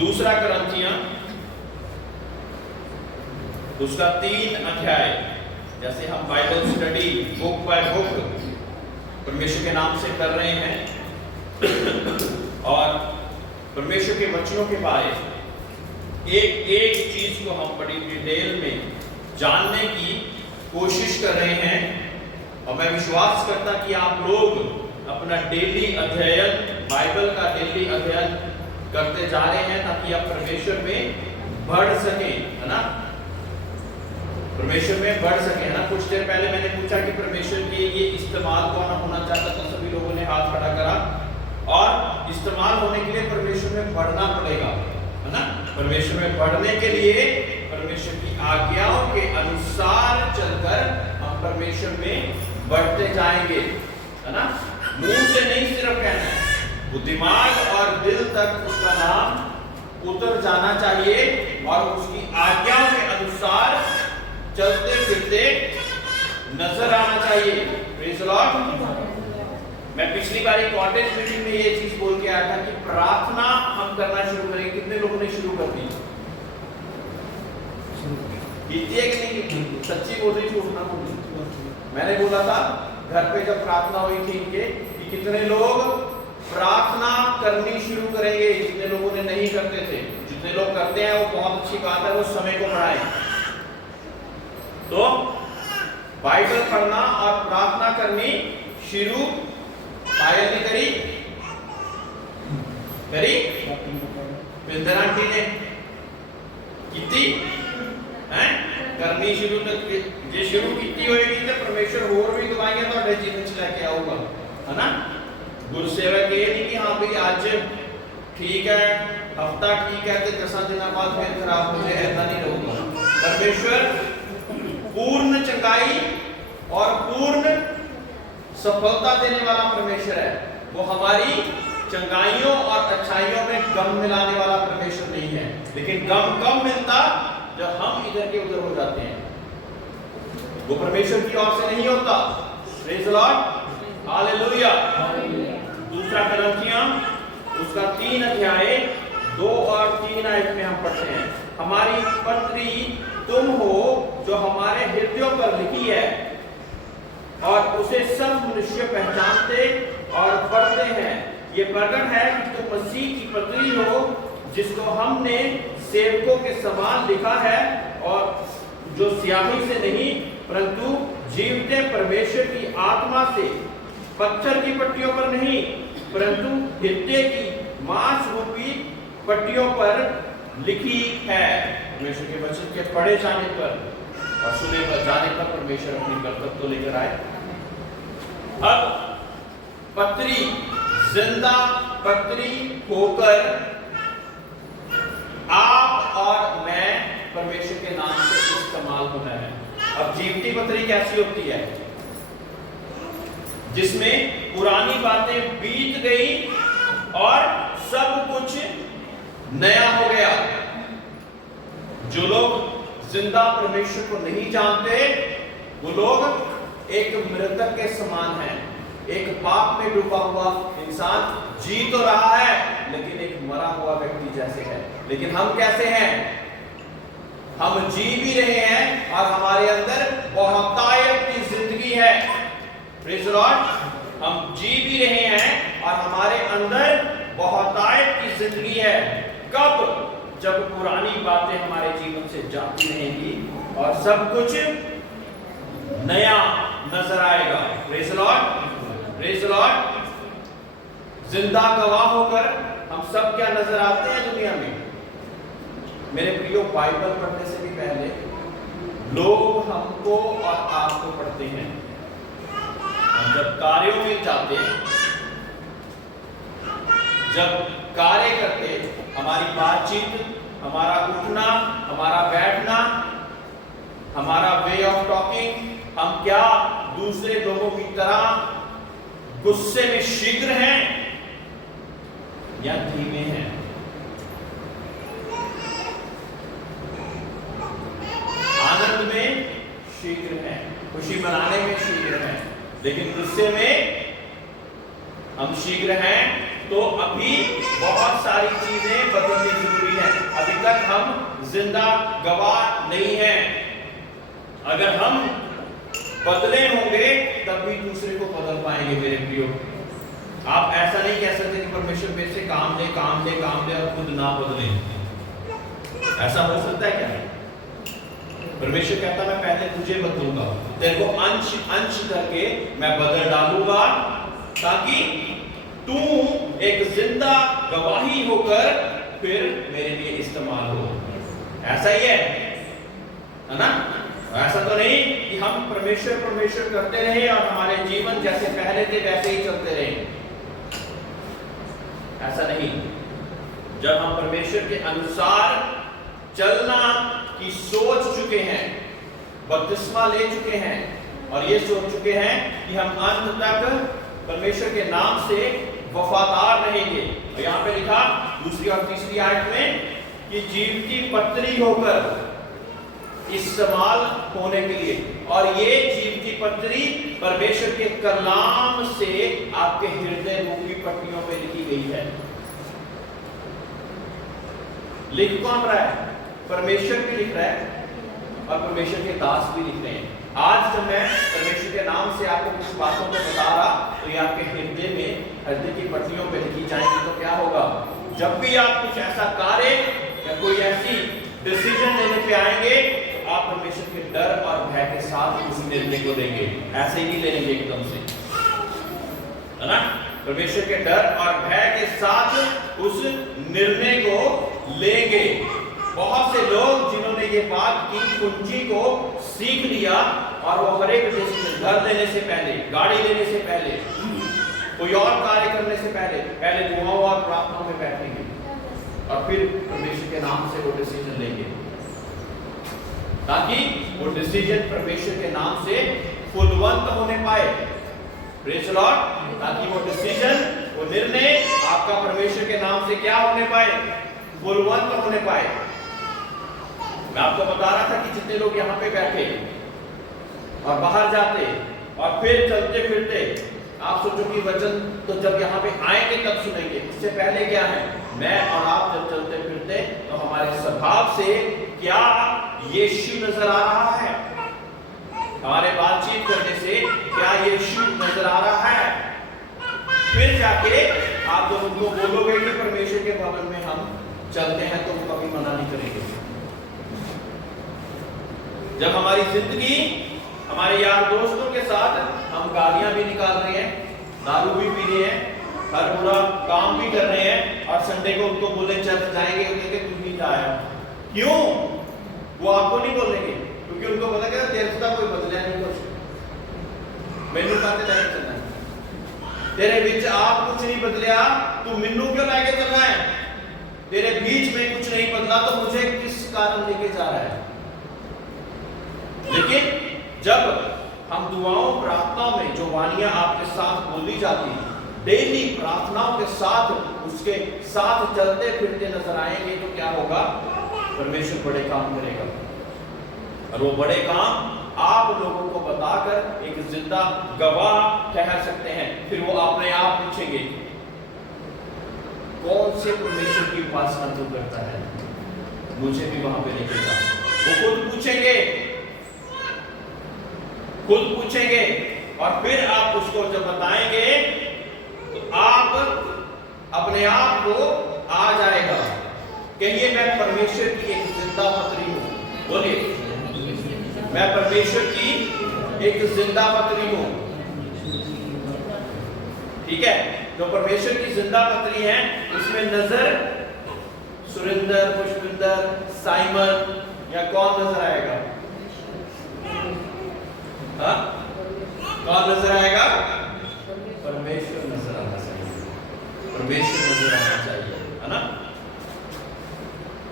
दूसरा कुरिन्थियों उसका 3 अध्याय, जैसे हम Bible study book by book परमेश्वर के नाम से कर रहे हैं और परमेश्वर के वचनों के बारे एक एक चीज को हम बड़ी डिटेल में जानने की कोशिश कर रहे हैं। और मैं विश्वास करता कि आप लोग अपना डेली अध्ययन, बाइबल का डेली अध्ययन करते जा रहे हैं ताकि आप परमेश्वर में बढ़ सकें, है ना, परमेश्वर में बढ़ सके, है ना। कुछ देर पहले मैंने पूछा कि परमेश्वर के लिए इस्तेमाल कौन होना चाहता, तो सभी लोगों ने हाथ खड़ा करा। और इस्तेमाल होने के लिए परमेश्वर में बढ़ना पड़ेगा, है ना। परमेश्वर में बढ़ने के लिए परमेश्वर की आज्ञाओं के अनुसार चलकर हम परमेश्वर में बढ़ते जाएंगे, है ना। मुंह से नहीं सिर्फ कहना है, वो दिमाग और दिल तक उसका नाम उतर जाना चाहिए और उसकी आज्ञाओं के अनुसार चलते फिरते नजर आना चाहिए। Praise the Lord. मैं पिछली बार एक कॉन्टेज मीटिंग में ये चीज बोल के आया था कि प्रार्थना हम करना शुरू करेंगे। कितने लोगों ने शुरू कर दी? कीजिए कि नहीं कीजिए? सच्ची बोल रही, झूठ ना बोल रही। मैंने बोला था घर पे जब प्रार्थना हुई थी इनके कि कितने लोग प्रार्थना करनी शुरू करेंगे। जितने लोगों ने नहीं करते थे, जितने लोग करते हैं वो बहुत अच्छी बात है, वो समय को बढ़ाएं। तो बाइबल पढ़ना और प्रार्थना करनी शुरू पायल ने करी पिंदर आंटी ने की करनी शुरू जे शुरू की होगी तो परमेश्वर होर भी दवाइयां ਤੁਹਾਡੇ जीवन ਚ लेके आऊगा, है ना। गुरसेवक ये नहीं कि हाँ भाई आज ठीक है, हफ्ता ठीक है तो 10 दिन बाद फिर खराब हो जाए, ऐसा नहीं रहूगा। परमेश्वर पूर्ण चंगाई और पूर्ण सफलता देने वाला परमेश्वर है। वो हमारी चंगाइयों और अच्छाइयों में गम मिलाने वाला परमेश्वर नहीं है। लेकिन गम कब मिलता? जब हम इधर के उधर हो जाते हैं। वो परमेश्वर की ओर से नहीं होता। Praise the Lord, hallelujah. दूसरा कुरिन्थियों उसका 3 अध्याय 2 और 3 आयत में हम पढ़ते हैं, हमारी पत्री तुम हो जो हमारे हृदयों पर लिखी है और उसे सब मनुष्य पहचानते और पढ़ते हैं। ये प्रकट है कि तुम मसीह की पत्री हो जिसको हमने सेवकों के समान लिखा है और जो स्याही से नहीं परंतु जीवते परमेश्वर की आत्मा से, पत्थर की पट्टियों पर नहीं परंतु हृदय की मांस रूपी पट्टियों पर लिखी है। परमेश्वर के वचन के पढ़े जाने पर और सुने पर जाने पर परमेश्वर अपनी बरकत तो लेकर आए। अब पत्री, जिंदा पत्री होकर आप और मैं परमेश्वर के नाम से इस्तेमाल होना है। अब जीवती पत्री कैसी होती है? जिसमें पुरानी बातें बीत गई और सब कुछ नया हो गया। जो लोग जिंदा परमेश्वर को नहीं जानते वो लोग एक मृतक के समान हैं। एक पाप में डूबा हुआ इंसान जी तो रहा है लेकिन एक मरा हुआ व्यक्ति जैसे है। लेकिन हम कैसे हैं? हम जी भी रहे हैं और हमारे अंदर बहुतायत की जिंदगी है। Praise the Lord. हम जी भी रहे हैं और हमारे अंदर बहुतायत की जिंदगी है। कब? जब पुरानी बातें हमारे जीवन से जाती रहेंगी और सब कुछ नया नजर आएगा। Praise the Lord, praise the Lord. जिंदा गवाह होकर हम सब क्या नजर आते हैं दुनिया में? मेरे प्रियो, बाइबल पढ़ने से भी पहले लोग हमको और आपको पढ़ते हैं। हम जब कार्यों में जाते, जब कार्य करते, हमारी बातचीत, हमारा उठना, हमारा बैठना, हमारा वे ऑफ टॉकिंग, हम क्या दूसरे लोगों की तरह गुस्से में शीघ्र हैं या धीमे हैं? आनंद में शीघ्र हैं, खुशी मनाने में शीघ्र हैं, लेकिन गुस्से में हम शीघ्र हैं, तो अभी बहुत सारी चीजें बदलनी जरूरी है। अभी तक हम जिंदा गवाह नहीं हैं। अगर हम बदले होंगे तब भी दूसरे को बदल पाएंगे मेरे प्रियो। आप ऐसा नहीं कह सकते कि परमेश्वर मेरे से काम ले काम ले काम ले और खुद ना बदले। ऐसा हो सकता है क्या? परमेश्वर कहता मैं पहले तुझे बदलूंगा, तेरे को अंश अंश करके मैं बदल डालूंगा, ताकि तू एक जिंदा गवाही होकर फिर मेरे लिए इस्तेमाल हो। ऐसा ही है ना? ऐसा तो नहीं कि हम परमेश्वर परमेश्वर करते रहे और हमारे जीवन जैसे पहले थे वैसे ही चलते रहे। ऐसा नहीं। जब हम परमेश्वर के अनुसार चलना की सोच चुके हैं, बपतिस्मा ले चुके हैं और ये सोच चुके हैं कि हम अंत तक परमेश्वर के नाम से वफादार रहेंगे। और यहाँ पे लिखा दूसरी और तीसरी आयत में कि जीवती पत्री होकर इस्तेमाल होने के लिए, और ये जीवती पत्री परमेश्वर के कलाम से आपके हृदय रूपी पट्टियों पे लिखी गई है। लिख कौन रहा है? परमेश्वर भी लिख रहा है और परमेश्वर के दास भी लिख रहे हैं। आज जब मैं परमेश्वर के नाम से आपको कुछ बातों को बता रहा, तो ये आपके हृदय में हृदय की पट्टियों पे लिखी जाएंगी। तो क्या होगा? जब भी आप कुछ ऐसा कार्य या कोई ऐसी डिसीजन लेने पे आएंगे, तो आप परमेश्वर के डर और भय के साथ उस निर्णय को लेंगे। ऐसे ही ले लेंगे एकदम से, है ना? परमेश्वर के डर और भय के साथ उस निर्णय को लेंगे। बहुत से लोग जिन्होंने ये बात की कुंजी को सीख लिया और वो हर एक डिसीजन, घर लेने से पहले, गाड़ी लेने से पहले, कोई और कार्य करने से पहले दुआओं और प्रार्थनाओं में बैठेंगे और फिर परमेश्वर के नाम से वो डिसीजन लेंगे, ताकि वो डिसीजन परमेश्वर के नाम से फुलवंत होने पाए। Praise the Lord. ताकि वो डिसीजन, वो निर्णय आपका परमेश्वर के नाम से क्या होने पाए? फुलवंत होने पाए। मैं आपको बता रहा था कि जितने लोग यहाँ पे बैठे और बाहर जाते और फिर चलते फिरते, आप सोचो कि वचन तो जब यहाँ पे आएंगे तब सुनेंगे, उससे पहले क्या है? मैं और आप जब चलते फिरते तो हमारे स्वभाव से क्या यीशु नजर आ रहा है? हमारे बातचीत करने से क्या यीशु नजर आ रहा है? फिर जाके आप जब उनको बोलोगे कि परमेश्वर के भवन में हम चलते हैं, तो वो कभी मना नहीं करेंगे। जब हमारी जिंदगी हमारे यार दोस्तों के साथ हम गालियां भी निकाल रहे हैं, दारू भी पी रहे हैं, हर बुरा काम भी कर रहे हैं, और संडे को उनको बोले चर्च जाएंगे, कहेंगे तुम नहीं जाया। क्यों? वो आपको नहीं बोलेंगे, क्योंकि उनको पता है तेरे से कोई बदला नहीं कुछ, मैनू कहते लेके चलना है, तेरे बीच आप कुछ नहीं बदलिया, तू मैनू क्यों लेके चलना है? तेरे बीच में कुछ नहीं बदला तो मुझे किस कारण लेके जा रहा है? लेकिन जब हम दुआओं प्रार्थनाओं में जो वाणियां आपके साथ बोली जाती, डेली प्रार्थनाओं के साथ उसके साथ चलते फिरते नजर आएंगे, तो क्या होगा? परमेश्वर बड़े काम करेगा, और वो बड़े काम आप लोगों को बताकर एक जिंदा गवाह ठहर सकते हैं। फिर वो अपने आप पूछेंगे, कौन से परमेश्वर की उपासना तू करता है? मुझे भी वहां पे लेके जा। वो खुद पूछेंगे, और फिर आप उसको जब बताएंगे तो आप अपने आप को आ जाएगा। कहिए, मैं परमेश्वर की एक जिंदा पत्री हूं। बोलिए, मैं परमेश्वर की एक जिंदा पत्री हूं। ठीक है? जो परमेश्वर की जिंदा पत्री है, उसमें नजर सुरेंद्र, पुष्पिंदर, साइमन या कौन नजर आएगा? हाँ? कौन नजर आएगा? परमेश्वर नजर आना चाहिए, परमेश्वर नजर आना चाहिए, है ना?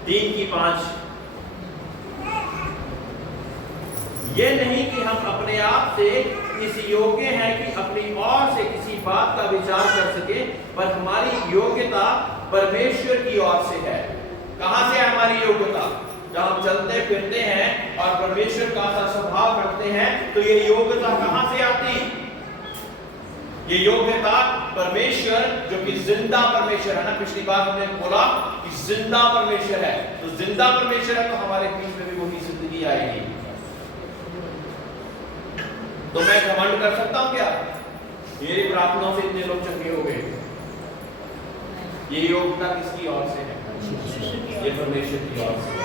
3 की 5। ये नहीं कि हम अपने आप से इस योग्य हैं कि अपनी ओर से किसी बात का विचार कर सके, पर हमारी योग्यता परमेश्वर की ओर से है। कहां से है हमारी योग्यता? जब हम चलते फिरते हैं और परमेश्वर का सा स्वभाव रखते हैं, तो ये योग्यता कहां से आती? ये योग्यता परमेश्वर जो कि जिंदा परमेश्वर है ना, पिछली बार हमने बोला कि जिंदा परमेश्वर है, तो जिंदा परमेश्वर है तो हमारे बीच में भी वही जिंदगी आएगी। तो मैं घमंड कर सकता हूं क्या? मेरी प्रार्थनाओं से इतने लोग चंगे हो गए, ये योग्यता किसकी ओर से है? ये परमेश्वर की ओर से है।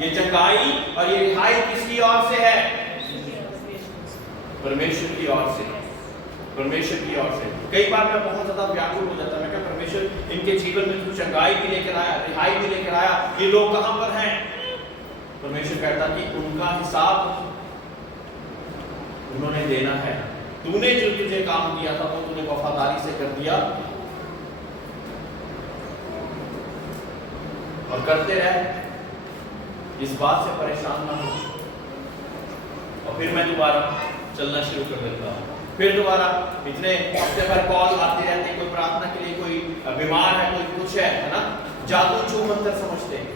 ये चंगाई और ये रिहाई किसकी ओर से है? परमेश्वर की ओर से, परमेश्वर की ओर से। कई बार मैं बहुत ज्यादा व्याकुल हो जाता, मैं क्या परमेश्वर इनके जीवन में तू चंगाई भी लेकर आया, रिहाई भी लेकर आया, ये लोग कहां पर हैं? परमेश्वर कहता कि उनका हिसाब उन्होंने देना है। तूने जो तुझे काम दिया था वो तूने वफादारी से कर दिया और करते रहे, इस बात से परेशान ना हो। और फिर मैं दोबारा चलना शुरू कर देता हूँ, फिर दोबारा इतने हफ्ते भर कॉल आते रहते, कोई प्रार्थना के लिए, कोई बीमार है, कोई कुछ है ना, जादू छू मंत्र समझते हैं।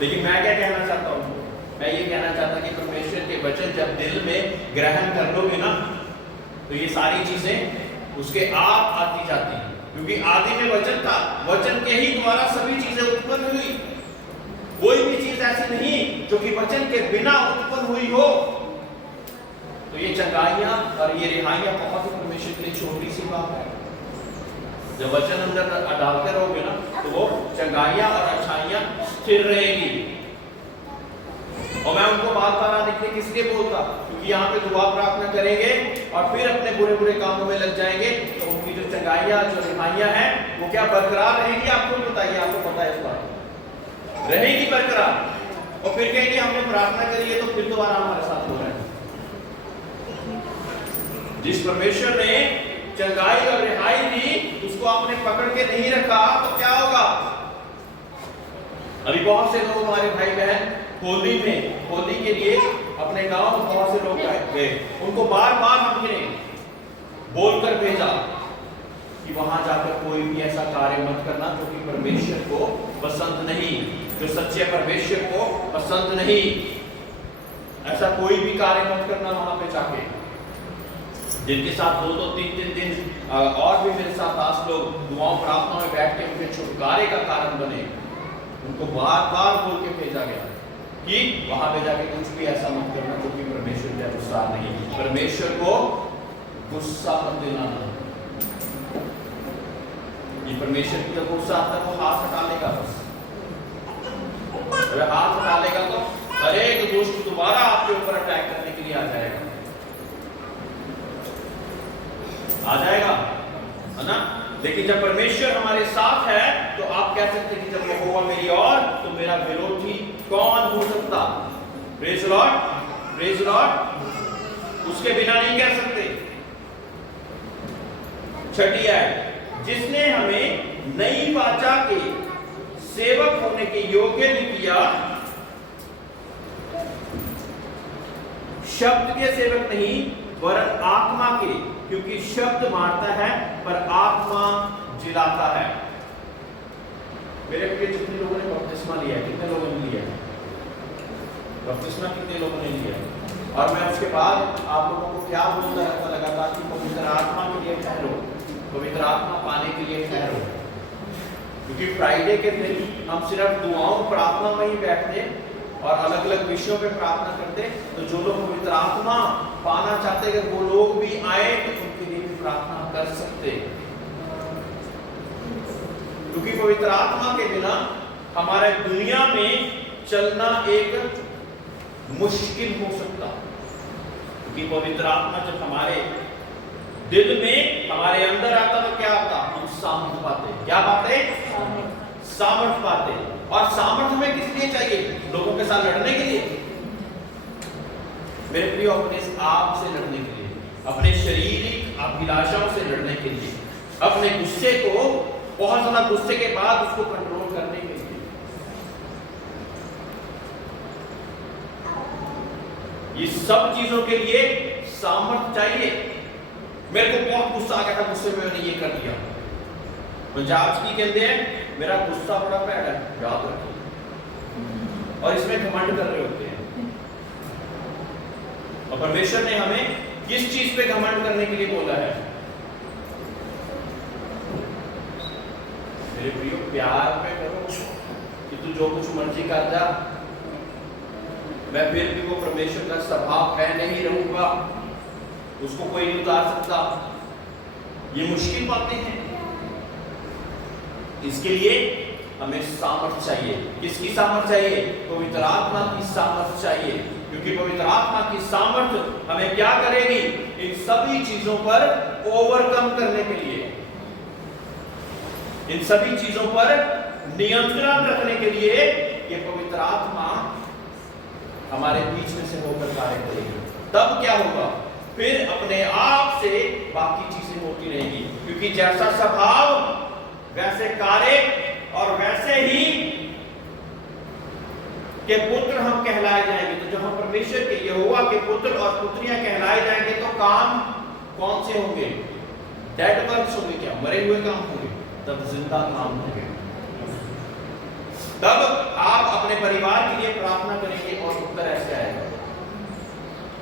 लेकिन मैं क्या कहना चाहता हूँ? मैं ये कहना चाहता कि परमेश्वर के वचन जब दिल में ग्रहण कर लोगे ना, तो ये सारी चीजें उसके आप आती जाती हैं, क्योंकि आदि में वचन था, वचन के ही द्वारा सभी चीजें उत्पन्न हुई। कोई भी चीज ऐसी नहीं जो कि वचन के बिना उत्पन्न हुई हो। तो ये चंगाइयां और ये रिहाइयां बहुत ही परमेश्वर के लिए छोटी सी बात है। जब वचन अंदर डालते रहोगे ना, तो वो चंगाइयां और अच्छाइयां स्थिर रहेगी। और मैं उनको बार बार आने के लिए किसलिए बोलता? क्योंकि यहाँ पे दुआ प्रार्थना करेंगे और फिर अपने बुरे बुरे कामों में लग जाएंगे, तो उनकी जो चंगाइयां, जो रिहाइयां हैं, वो क्या बरकरार रहेगी? आपको बताइए, आपको पता है इस बात? रहेगी बरकरार। और फिर कहेंगे हमने प्रार्थना करी है तो फिर दोबारा हमारे साथ हो रहा है। जिस परमेश्वर ने चंगाई और रिहाई दी, उसको आपने पकड़ के नहीं रखा तो क्या होगा? अभी बहुत से लोग, हमारे भाई बहन होली में, होली के लिए अपने गांव में बहुत से लोग गए, उनको बार बार हमने बोलकर भेजा कि वहां जाकर कोई भी ऐसा कार्य मत करना जो कि परमेश्वर को पसंद नहीं, जो सच्चे परमेश्वर को पसंद नहीं। ऐसा कोई भी कार्य मत करना वहां पे जाके। जिनके साथ 2-2, 3-3 दिन और भी मेरे साथ 10 लोग दुआओं प्रार्थना में बैठ के उनके छुटकारे का कारण बने, उनको बार बार बोल के भेजा गया कि वहां पे जाके कुछ भी ऐसा मत करना जो कि परमेश्वर का गुस्सा नहीं। परमेश्वर को गुस्सा मत दिलाना। ये परमेश्वर की जब गुस्सा आता है वो हाथ हटा लेगा, बस अगर हाथ हटा लेगा तो हर एक दुष्ट दोबारा आपके ऊपर अटैक करने के लिए आ जाएगा, है ना? लेकिन जब परमेश्वर हमारे साथ है तो आप कह सकते हैं कि जब यहोवा मेरी ओर तो मेरा विरोधी कौन हो सकता? Praise the Lord, praise the Lord. उसके बिना नहीं कह सकते। छठी है, जिसने हमें नई वाचा के सेवक होने के योग्य भी किया, शब्द के सेवक नहीं वरन आत्मा के, क्योंकि शब्द मारता है पर आत्मा जिलाता है। मेरे प्रिय, जितने लोगों ने बपतिस्मा लिया है, कितने लोगों ने लिया है बपतिस्मा? कितने लोगों ने लिया है? और मैं उसके बाद आप लोगों को क्या बोलता रहता लगातार कि पवित्र आत्मा के लिए ठहरो, पवित्र आत्मा पाने के लिए ठहरो। क्योंकि फ्राइडे के दिन हम सिर्फ दुआओं प्रार्थना में ही बैठते और अलग अलग विषयों पे प्रार्थना करते, तो जो लोग पवित्र आत्मा पाना चाहते अगर वो लोग भी आए तो उनके लिए भी प्रार्थना कर सकते। क्योंकि पवित्र आत्मा के बिना हमारे दुनिया में चलना एक मुश्किल हो सकता। क्योंकि पवित्र आत्मा जब हमारे दिल में, हमारे अंदर आता तो क्या आता? हम सामर्थ पाते। क्या पाते? सामर्थ पाते। और सामर्थ में किस लिए चाहिए? लोगों के साथ लड़ने के लिए। मेरे प्रिय, अपने आप से लड़ने के लिए, अपने शारीरिक अभिलाषाओं से लड़ने के लिए, अपने गुस्से को, बहुत ज्यादा गुस्से के बाद उसको कंट्रोल करने के लिए। ये सब चीजों के लिए सामर्थ चाहिए। मेरे को बहुत गुस्सा आ गया था, गुस्से में मैंने ये कर दिया। पंजाब की कहते हैं मेरा गुस्सा बड़ा भैड़ा है, याद रखिए। और इसमें घमंड कर रहे होते हैं। और परमेश्वर ने हमें किस चीज पे घमंड करने के लिए बोला है? मेरे प्रियो प्यार में करो कि तू जो कुछ मर्जी कर जा, मैं फिर भी वो परमेश्वर का स्वभाव मैं नहीं रहूंगा, उसको कोई नहीं उतार सकता। ये मुश्किल बातें हैं। इसके लिए हमें सामर्थ्य चाहिए। किसकी सामर्थ्य चाहिए? पवित्र आत्मा की सामर्थ्य चाहिए, क्योंकि पवित्र आत्मा की सामर्थ्य हमें क्या करेगी? इन सभी चीजों पर ओवरकम करने के लिए, इन सभी चीजों पर नियंत्रण रखने के लिए ये पवित्र आत्मा हमारे बीच में से होकर कार्य करेगी। तब क्या होगा? फिर अपने आप से बाकी चीजें होती रहेंगी, क्योंकि जैसा स्वभाव वैसे कार्य और वैसे ही के पुत्र हम कहलाए जाएंगे। तो जब हम परमेश्वर के यहोवा के पुत्र और पुत्रियां कहलाए जाएंगे तो काम कौन से होंगे? डेड वर्क्स होंगे, क्या मरे हुए काम होंगे? तब जिंदा काम होंगे। तब आप अपने परिवार के लिए प्रार्थना करेंगे और उत्तर ऐसे आएगा।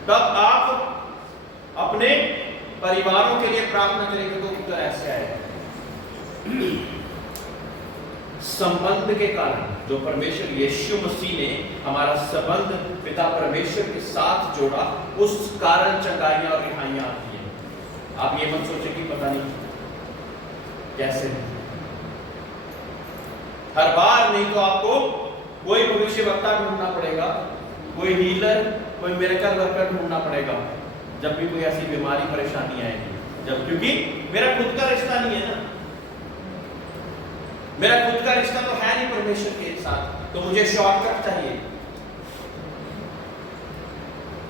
तब आप अपने परिवारों के लिए प्रार्थना करेंगे तो उत्तर ऐसे आएगा। संबंध के कारण, जो परमेश्वर यीशु मसीह ने हमारा संबंध पिता परमेश्वर के साथ जोड़ा, उस कारण चंगाइयां और रिहाइयां आती हैं। आप ये मत सोचें कि पता नहीं कैसे। हर बार नहीं तो आपको कोई भविष्यवक्ता ढूंढना पड़ेगा, कोई हीलर, कोई मिरेकल वर्कर ढूंढना पड़ेगा जब भी कोई ऐसी बीमारी परेशानी आएगी। जब, क्योंकि मेरा खुद का रिश्ता नहीं है ना, मेरा खुद का रिश्ता तो है नहीं परमेश्वर के साथ, तो मुझे शॉर्टकट चाहिए।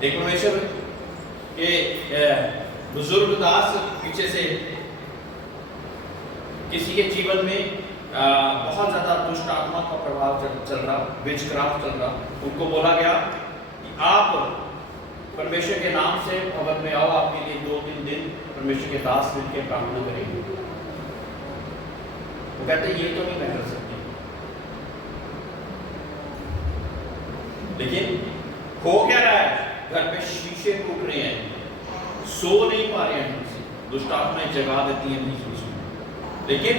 एक परमेश्वर के बुजुर्ग दास पीछे से किसी के जीवन में बहुत ज्यादा दुष्ट आत्मा का प्रभाव चल रहा, विचक्राफ्ट चल रहा। उनको बोला गया कि आप परमेश्वर के नाम से भवन में आओ, आपके लिए 2-3 दिन परमेश्वर के दास मिलकर प्रार्थना करेंगे। वो कहते ये तो नहीं मैं कर सकती, लेकिन हो क्या रहा है? घर पे शीशे टूट रहे हैं, सो नहीं पा रहे हैं, दुष्ट आत्माएं जगा देती हैं बीच बीच में। लेकिन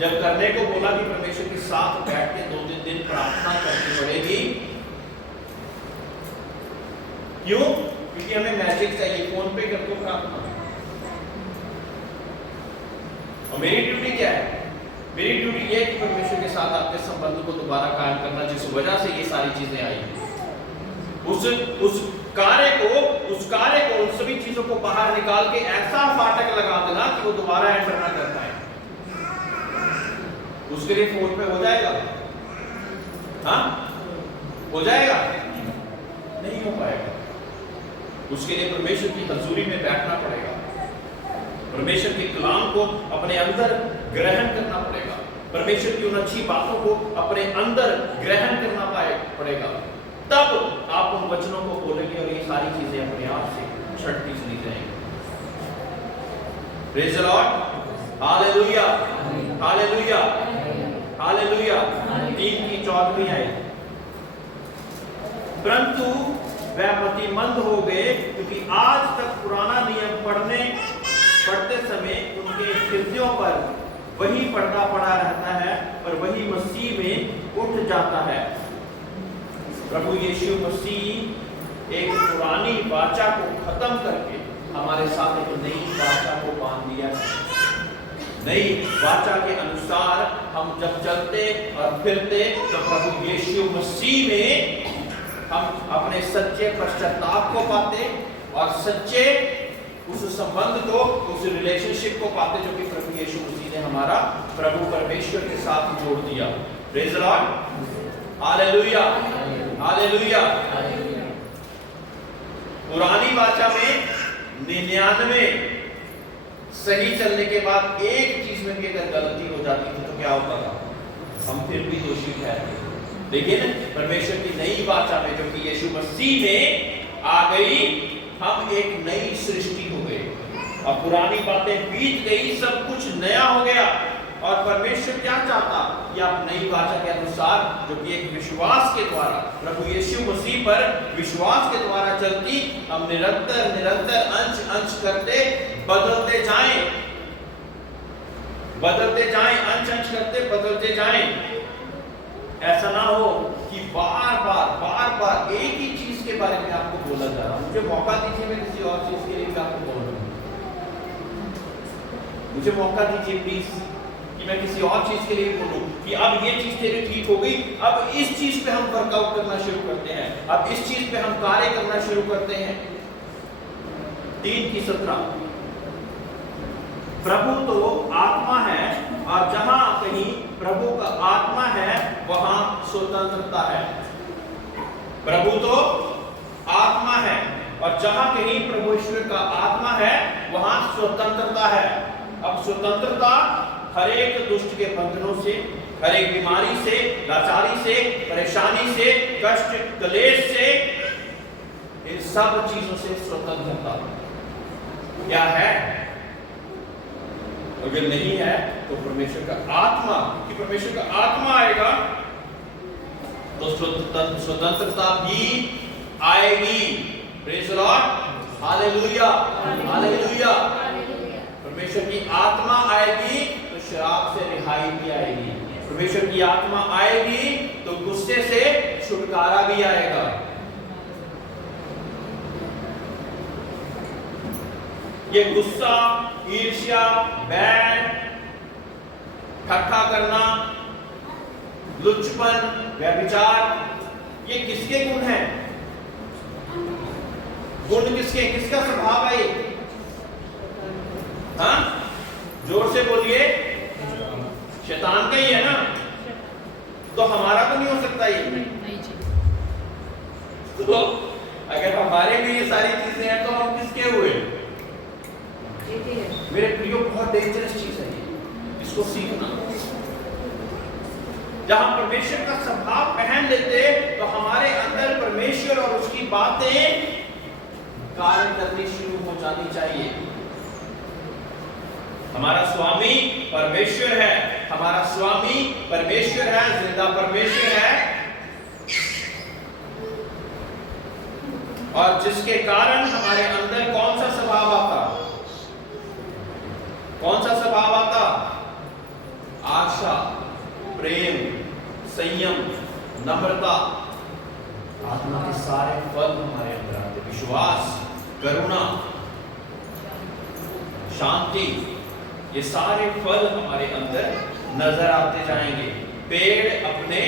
जब करने को बोला कि परमेश्वर के साथ बैठ के 2-3 दिन प्रार्थना करनी पड़ेगी। क्यों? क्योंकि हमें मैजिक चाहिए, फोन पे कर दो प्रार्थना। और मेरी ड्यूटी क्या है? मेरी ड्यूटी ये है कि परमेश्वर के साथ आपके संबंध को दोबारा कायम करना, जिस वजह से ये सारी चीजें आई। उस कार्य को उन सभी चीजों को बाहर निकाल के ऐसा फाटक लगा देना कि वो दोबारा एंटर ना कर पाए। उसके लिए फोन पे हो जाएगा? हाँ, हो जाएगा? नहीं हो पाएगा। उसके लिए परमेश्वर की हजूरी में बैठना पड़ेगा, परमेश्वर के कलाम को अपने अंदर ग्रहण करना पड़ेगा, परमेश्वर की उन अच्छी बातों को अपने अंदर ग्रहण करना पड़ेगा। तब आप उन वचनों को बोलेंगे और ये सारी चीजें अपने आप से छटती चली जाएंगी। Praise the Lord, hallelujah, hallelujah, hallelujah. 3 की 14वीं आयत। परंतु वह मतिमंद हो गए, क्योंकि आज तक पुराना नियम पढ़ते समय उनके हृदयों पर वही पर्दा पड़ा रहता है, पर वही मसीह में उठ जाता है। प्रभु यीशु मसीह एक पुरानी वाचा को खत्म करके हमारे साथ एक नई वाचा को बांध दिया है। नई वाचा के अनुसार हम जब चलते और फिरते तो प्रभु यीशु मसीह में हम अपने सच्चे पश्चाताप को पाते और सच्चे उस संबंध को, उस रिलेशनशिप को पाते जो कि प्रभु यीशु मसीह ने हमारा प्रभु परमेश्वर के साथ जोड़ दिया। Praise the Lord, hallelujah, hallelujah. पुरानी वाचा में 99 सही चलने के बाद एक चीज में भी अगर गलती हो जाती थी तो क्या होता था? हम फिर भी दोषी ठहरते। लेकिन परमेश्वर की नई वाचा में जो कि यीशु मसीह में आ गई, हम एक नई सृष्टि हो गए और पुरानी बातें बीत गई, सब कुछ नया हो गया। और परमेश्वर क्या चाहता कि आप नई वाचा के अनुसार, जो कि एक विश्वास के द्वारा प्रभु यीशु मसीह पर विश्वास के द्वारा चलती, हम निरंतर निरंतर अंश अंश करते बदलते जाएं। बदलते जाएं, अंश अंश करते बदलते जाएं। ऐसा ना हो कि बार बार एक ही चीज के बारे में आपको बोला जा रहा है। मुझे मौका दीजिए, मैं किसी और चीज के लिए भी आपको बोल रहा हूँ। मुझे मौका दीजिए प्लीज कि मैं किसी और चीज के लिए बोलूं कि अब ये चीज तेरी ठीक हो गई, अब इस चीज पे हम वर्कआउट करना शुरू करते हैं, अब इस चीज पे हम कार्य करना शुरू करते हैं। 3:17 प्रभु तो आत्मा है और जहां कहीं प्रभु का आत्मा है वहां स्वतंत्रता है। प्रभु तो आत्मा है और जहां कहीं प्रभु ईश्वर का आत्मा है वहां स्वतंत्रता है। अब स्वतंत्रता हर एक दुष्ट के बंधनों से, हर एक बीमारी से, लाचारी से, परेशानी से, कष्ट क्लेश से, इन सब चीजों से स्वतंत्रता क्या है? अगर नहीं है तो परमेश्वर का आत्मा, कि परमेश्वर का आत्मा आएगा तो स्वतंत्रता भी आएगी। Praise the Lord, hallelujah, hallelujah. परमेश्वर की आत्मा आएगी तो शराब से रिहाई भी आएगी। परमेश्वर की आत्मा आएगी तो गुस्से से छुटकारा भी आएगा। ये गुस्सा, ईर्ष्या, बैर, ठट्ठा करना, लुच्चपन, व्यभिचार, ये किसके गुण हैं? गुण किसके, किसका स्वभाव है ये? हाँ, जोर से बोलिए। शैतान का ही है ना? तो हमारा तो नहीं हो सकता ये। तो अगर हमारे में ये सारी चीजें हैं तो हम किसके हुए? मेरे प्रियो, बहुत डेंजरस चीज है ये, इसको सीखना। जहां परमेश्वर का स्वभाव पहन लेते तो हमारे अंदर परमेश्वर और उसकी बातें कार्य करनी शुरू हो जानी चाहिए। हमारा स्वामी परमेश्वर है, हमारा स्वामी परमेश्वर है, जिंदा परमेश्वर है, और जिसके कारण हमारे अंदर कौन सा स्वभाव आता? कौन सा स्वभाव आता? आशा, प्रेम, संयम, नम्रता, आत्मा के सारे फल हमारे अंदर आते। विश्वास, करुणा, शांति, ये सारे फल हमारे अंदर नजर आते जाएंगे। पेड़ अपने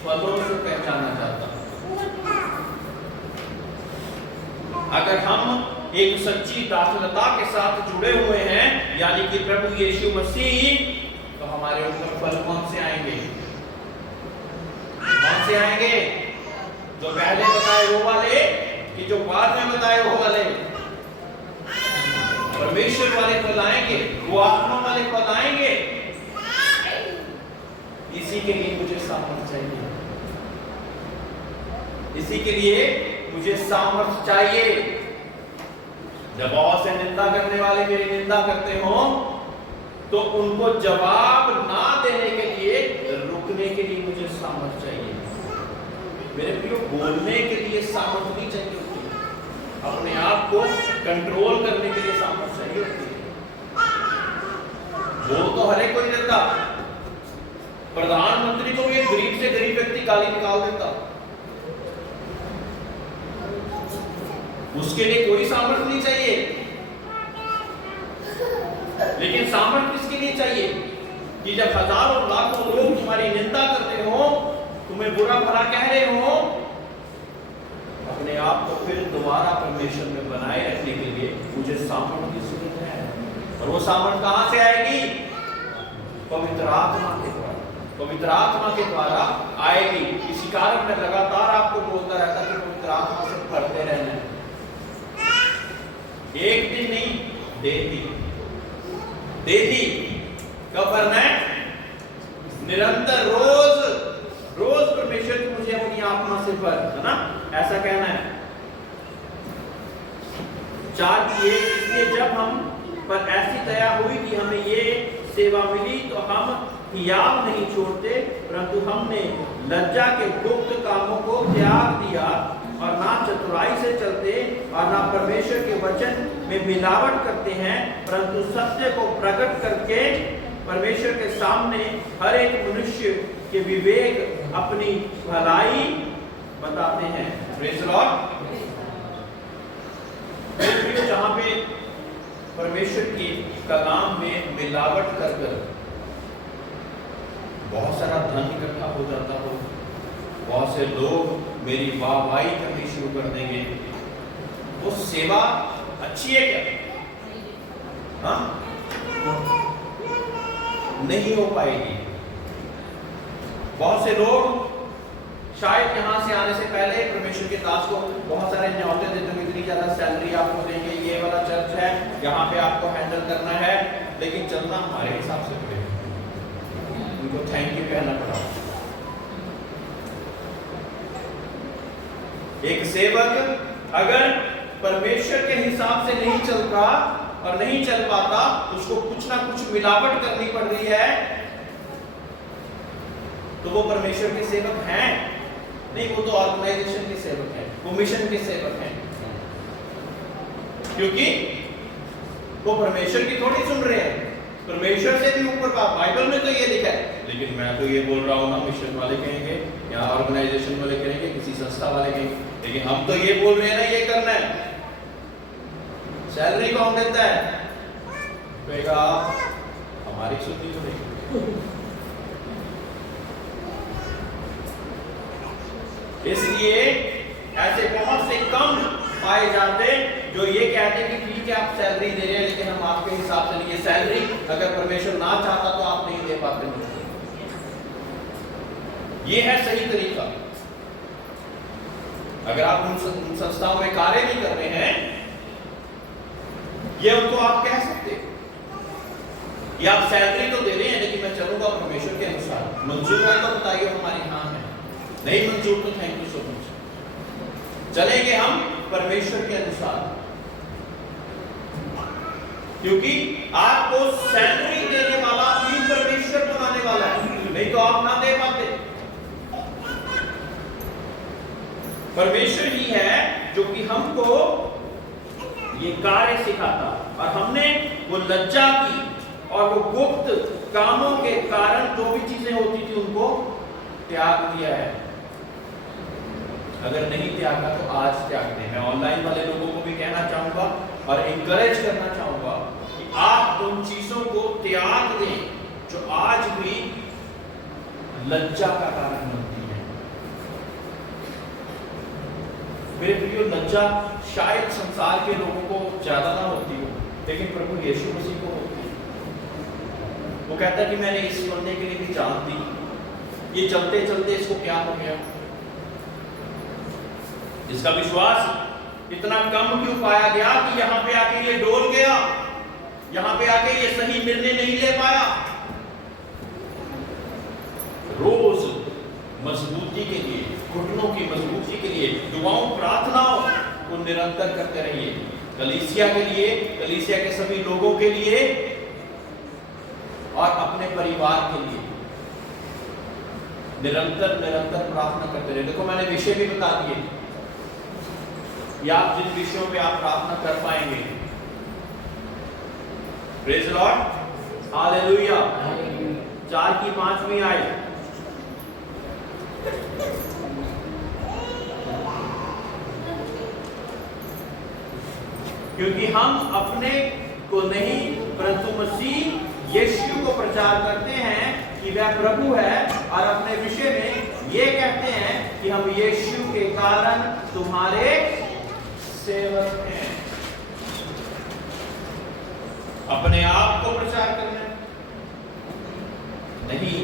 फलों से पहचाना जाता है। अगर हम एक सच्ची दाखलता के साथ जुड़े हुए हैं, यानी कि प्रभु यीशु मसीह, तो हमारे ऊपर फल कौन से आएंगे? कौन से आएंगे? जो पहले बताए वो वाले कि जो बाद में बताए वो वाले? परमेश्वर वाले फल आएंगे, वो आत्मा वाले फल आएंगे। इसी के लिए मुझे सामर्थ्य चाहिए, इसी के लिए मुझे सामर्थ्य चाहिए। जब बहुत से निंदा करने वाले मेरी निंदा करते हो तो उनको जवाब ना देने के लिए, रुकने के लिए मुझे सामर्थ्य चाहिए। मेरे प्रियो, बोलने के लिए सामर्थ्य नहीं चाहिए होती, अपने आप को कंट्रोल करने के लिए सामर्थ्य चाहिए होती है। बोल तो हर एक कोई देता, प्रधानमंत्री को भी एक गरीब से गरीब व्यक्ति गाली निकाल देता, उसके लिए कोई सामर्थ्य नहीं चाहिए। लेकिन सामर्थ्य किसके लिए चाहिए? कि जब हजारों लाखों लोग तुम्हारी निंदा करते हो, तुम्हें बुरा भला कह रहे हो, अपने आप को फिर दोबारा परमेश्वर में बनाए रखने के लिए मुझे सामर्थ्य की जरूरत है। और वो सामर्थ्य कहां से आएगी? पवित्र आत्मा के द्वारा, पवित्र आत्मा के द्वारा आएगी। इसी कारण मैं लगातार आपको बोलता रहता कि पवित्र आत्मा से पढ़ते रहना है। एक दिन नहीं, डेली कब भरना है? निरंतर, रोज परमेश्वर की मुझे अपनी आत्मा से भर, है ना? ऐसा कहना है। 4:1 इसलिए जब हम पर ऐसी दया हुई कि हमें ये सेवा मिली तो हम हियाव नहीं छोड़ते, परंतु हमने लज्जा के गुप्त कामों को त्याग दिया और ना चतुराई से चलते और ना परमेश्वर के वचन में मिलावट करते हैं, परंतु सत्य को प्रकट करके परमेश्वर के सामने हर एक मनुष्य के विवेक अपनी भलाई बताते हैं। Praise the Lord. जहां पे परमेश्वर की कलाम में मिलावट कर बहुत सारा धन इकट्ठा हो जाता हो, बहुत से लोग मेरी वाहवाही करनी शुरू कर देंगे, वो सेवा अच्छी है क्या? हाँ, नहीं हो पाएगी। बहुत से लोग शायद यहाँ से आने से पहले परमेश्वर के दास को बहुत सारे न्योते देते हैं, इतनी ज्यादा सैलरी आपको देंगे, ये वाला चर्च है, यहाँ पे आपको हैंडल करना है, लेकिन चलना हमारे हिसाब से पड़ेगा। उनको थैंक यू कहना पड़ा। एक सेवक अगर परमेश्वर के हिसाब से नहीं चलता और नहीं चल पाता, उसको कुछ ना कुछ मिलावट करनी पड़ रही है, तो वो परमेश्वर के सेवक हैं नहीं, वो तो ऑर्गेनाइजेशन के सेवक हैं, वो मिशन के सेवक हैं, क्योंकि वो परमेश्वर की थोड़ी सुन रहे हैं। परमेश्वर से भी ऊपर बात, बाइबल में तो ये लिखा है, लेकिन मैं तो ये बोल रहा हूँ ना, मिशन वाले कहेंगे या ऑर्गेनाइजेशन वाले कहेंगे, किसी संस्था वाले कहेंगे, लेकिन हम तो ये बोल रहे हैं ना, ये करना है। सैलरी कौन देता है? कहेगा हमारी सुननी तो नहीं। इसलिए ऐसे बहुत से कम पाए जाते जो ये कहते हैं कि ठीक है आप सैलरी दे रहे हैं, लेकिन हम आपके हिसाब से नहीं, ये सैलरी अगर परमेश्वर ना चाहता तो आप नहीं दे पाते। ये है सही तरीका। अगर आप उन संस्थाओं में कार्य नहीं कर रहे हैं, ये उनको आप कह सकते हैं, ये आप सैलरी तो दे रहे हैं, लेकिन मैं चलूंगा परमेश्वर के अनुसार। मंजूर है तो बताइए हमारी हाँ है, नहीं मंजूर तो थैंक यू सो मच। चलेंगे हम परमेश्वर के अनुसार, क्योंकि आपको सैलरी देने वाला भी परमेश्वर बनाने वाला है, नहीं तो आप ना दे पाते। परमेश्वर ही है जो कि हमको ये कार्य सिखाता, और हमने वो लज्जा की और वो गुप्त कामों के कारण जो भी चीजें होती थी उनको त्याग दिया है। अगर नहीं त्यागा तो आज त्याग दें। मैं ऑनलाइन वाले लोगों को भी कहना चाहूंगा और इंकरेज करना चाहूंगा कि आप उन चीजों को त्याग दें जो आज भी लज्जा का कारण बनती है। मेरे प्रियो, लज्जा शायद संसार के लोगों को ज्यादा ना होती हो, लेकिन प्रभु यीशु मसीह को होती है। वो कहता है कि मैंने इस बंदे के लिए भी जान दी, ये चलते चलते इसको क्या हो गया, इसका विश्वास इतना कम क्यों पाया गया कि यहाँ पे आके ये डोल गया, यहाँ पे आके ये सही निर्णय नहीं ले पाया। रोज मजबूती के लिए, घुटनों की मजबूती के लिए दुआओं प्रार्थनाओं को निरंतर करते रहिए। कलीसिया के लिए, कलीसिया के सभी लोगों के लिए और अपने परिवार के लिए निरंतर निरंतर प्रार्थना करते रहिए। देखो मैंने विषय भी बता दिए, या आप जिन विषयों पे आप प्रार्थना कर पाएंगे। Praise the Lord, hallelujah. 4 की 5वीं आयत, क्योंकि हम अपने को नहीं परंतु मसीह यीशु को प्रचार करते हैं कि वह प्रभु है, और अपने विषय में ये कहते हैं कि हम यीशु के कारण तुम्हारे सेवक हैं। अपने आप को प्रचार करना नहीं,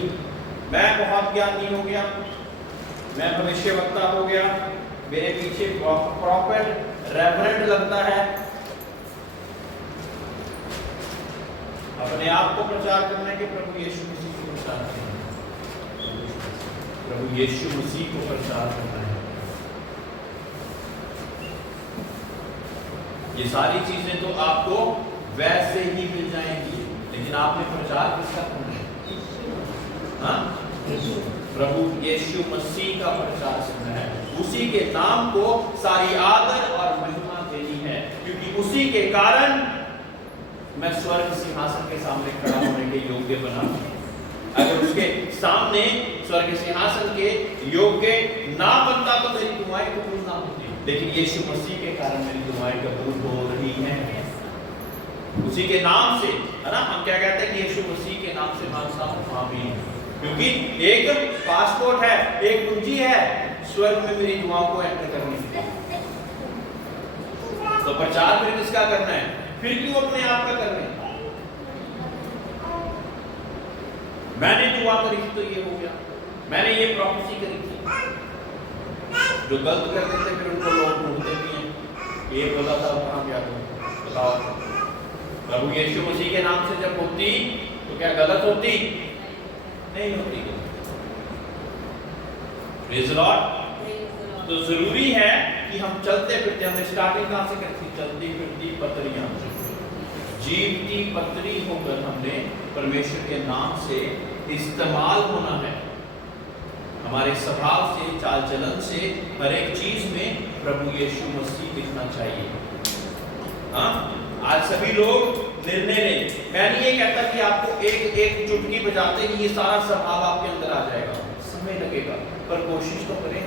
मैं बहुत ज्ञानी हो गया, मैं भविष्यवक्ता हो गया, मेरे पीछे प्रॉफिट रेवरेंड लगता है। अपने आप को प्रचार करने के प्रभु यीशु मसीह को प्रचार करना, प्रभु यीशु मसीह को प्रचार करना है। ये सारी चीजें तो आपको वैसे ही मिल जाएंगी, लेकिन आपने प्रचार किसका करना है? हाँ? प्रभु यीशु मसीह का प्रचार करना है। उसी के नाम को सारी आदर और महिमा देनी है, क्योंकि उसी के कारण मैं स्वर्ग सिंहासन के सामने खड़ा होने के योग्य बना। अगर उसके सामने स्वर्ग सिंहासन के योग्य ना बनता तो मेरी दुआएं कबूल ना होती, लेकिन यीशु मसीह के कारण मेरी दुआएं कबूल हो रही हैं। उसी के नाम से, है ना, हम क्या कहते हैं कि यीशु मसीह के नाम से मांगता हूं, आमीन। क्योंकि एक पासपोर्ट है, एक कुंजी है स्वर्ग में मेरी दुआओं को एंटर करने की। तो प्रचार फिर किसका करना है? फिर क्यों अपने आप का करना है? मैंने दुआ करी थी तो ये हो गया, मैंने ये प्रोफेसी करी थी। जो गलत कर देते फिर उनको लोग ढूंढते भी हैं, ये बोला था कहां गया तुम, बताओ। प्रभु यीशु मसीह के नाम से जब होती तो क्या गलत होती? नहीं होती। Praise the Lord. तो जरूरी है कि हम चलते फिरते, हमने स्टार्टिंग कहां से करी थी? चलती फिरती पत्रियां, जीवती पत्री होकर हमने परमेश्वर के नाम से इस्तेमाल होना है। हमारे स्वभाव से, चाल चलन से, हर एक चीज में प्रभु यीशु मसीह दिखना चाहिए। हाँ, आज सभी लोग निर्णय लें। मैं नहीं ये कहता कि आपको एक एक चुटकी बजाते ही ये सारा स्वभाव आपके अंदर आ जाएगा, समय लगेगा, पर कोशिश तो करें।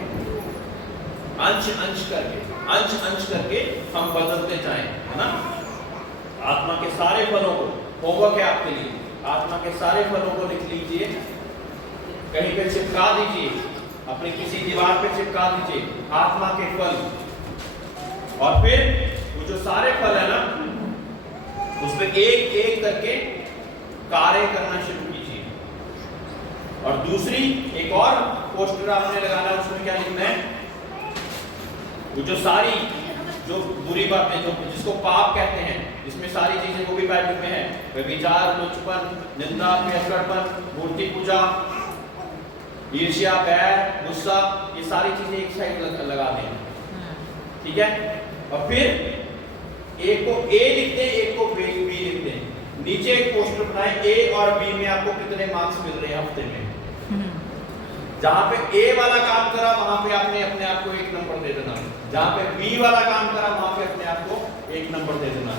अंश अंश करके हम बदलते जाएं, है ना। आत्मा के सारे फलों को, होमवर्क है आपके लिए, आत्मा के सारे फलों को लिख लीजिए, कहीं पे चिपका दीजिए, अपनी किसी दीवार पे चिपका दीजिए, आत्मा के फल। और फिर वो जो सारे फल है ना, उसमें एक एक करके कार्य करना शुरू कीजिए। और दूसरी एक और पोस्टर आपने लगाना है, उसमें क्या लिखना है? वो जो सारी जो बुरी बातें, जो जिसको पाप कहते हैं, इसमें सारी चीजें वो भी बाइबल में है। व्यभिचार, लुचपन, निंदा, पियक्कड़पन, मूर्ति पूजा, ईर्ष्या, बैर, गुस्सा, ये सारी चीजें एक साइड लगा दें, ठीक है। और फिर एक को ए लिख दें, एक को बी लिख दें। नीचे एक पोस्टर बनाएं, ए और बी में आपको कितने मार्क्स मिल रहे हैं हफ्ते में। जहां पे ए वाला काम करा वहां पे आपने अपने आप को 1 नंबर दे देना, जहां पे बी वाला काम करा वहां पे अपने आप को 1 नंबर दे देना।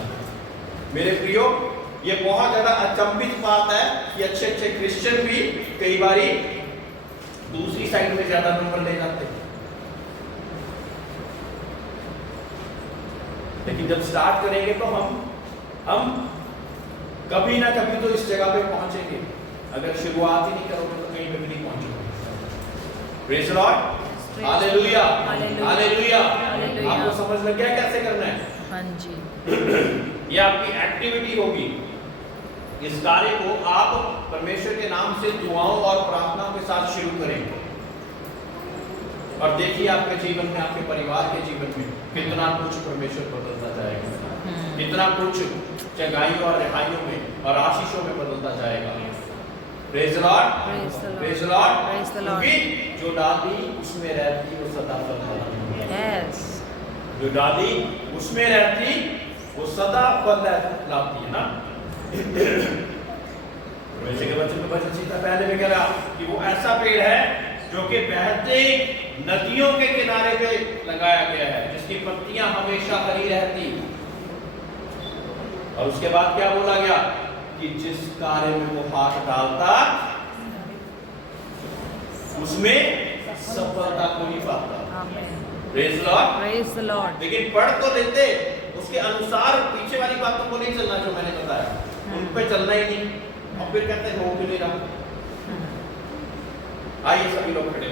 मेरे प्रियो, ये बहुत ज्यादा अचंभित बात है कि अच्छे अच्छे क्रिश्चियन भी कई बारी दूसरी साइड में ज्यादा नंबर ले जाते हैं। लेकिन जब स्टार्ट करेंगे तो हम कभी ना कभी तो इस जगह पे पहुंचेंगे। अगर शुरुआत ही नहीं करोगे तो कहीं पे भी नहीं पहुंचोगे। Praise the Lord, hallelujah, hallelujah. आपको समझ लग गया कैसे करना है? हाँ जी। ये आपकी एक्टिविटी होगी। इस कार्य को आप परमेश्वर के नाम से दुआओं और प्रार्थनाओं के साथ शुरू करेंगे, और देखिए आपके जीवन में, आपके परिवार के जीवन में कितना कुछ परमेश्वर बदलता जाएगा, कितना कुछ जगाइयों और रिहाइयों में और आशीषों में बदलता जाएगा। Praise the Lord, praise the Lord. क्योंकि जो डाली उसमें रहती वो सदा फल लाती है। जो डाली उसमें रहती वो सदा फल लाती है ना। परमेश्वर के वचन में वचन सीधा पहले भी कह रहा कि वो ऐसा पेड़ है जो कि बहते नदियों के किनारे पे लगाया गया है, जिसकी पत्तियां हमेशा हरी रहती। और उसके बाद क्या बोला गया कि जिस कार्य में वो हाथ डालता उसमें सफलता को नहीं पाता। Praise the Lord, praise the Lord. लेकिन पढ़ तो लेते, उसके अनुसार पीछे वाली बातों को नहीं चलना जो मैंने बताया, उन पे चलना ही नहीं, और फिर कहते हैं हो क्यों नहीं रहा। आइए सभी लोग खड़े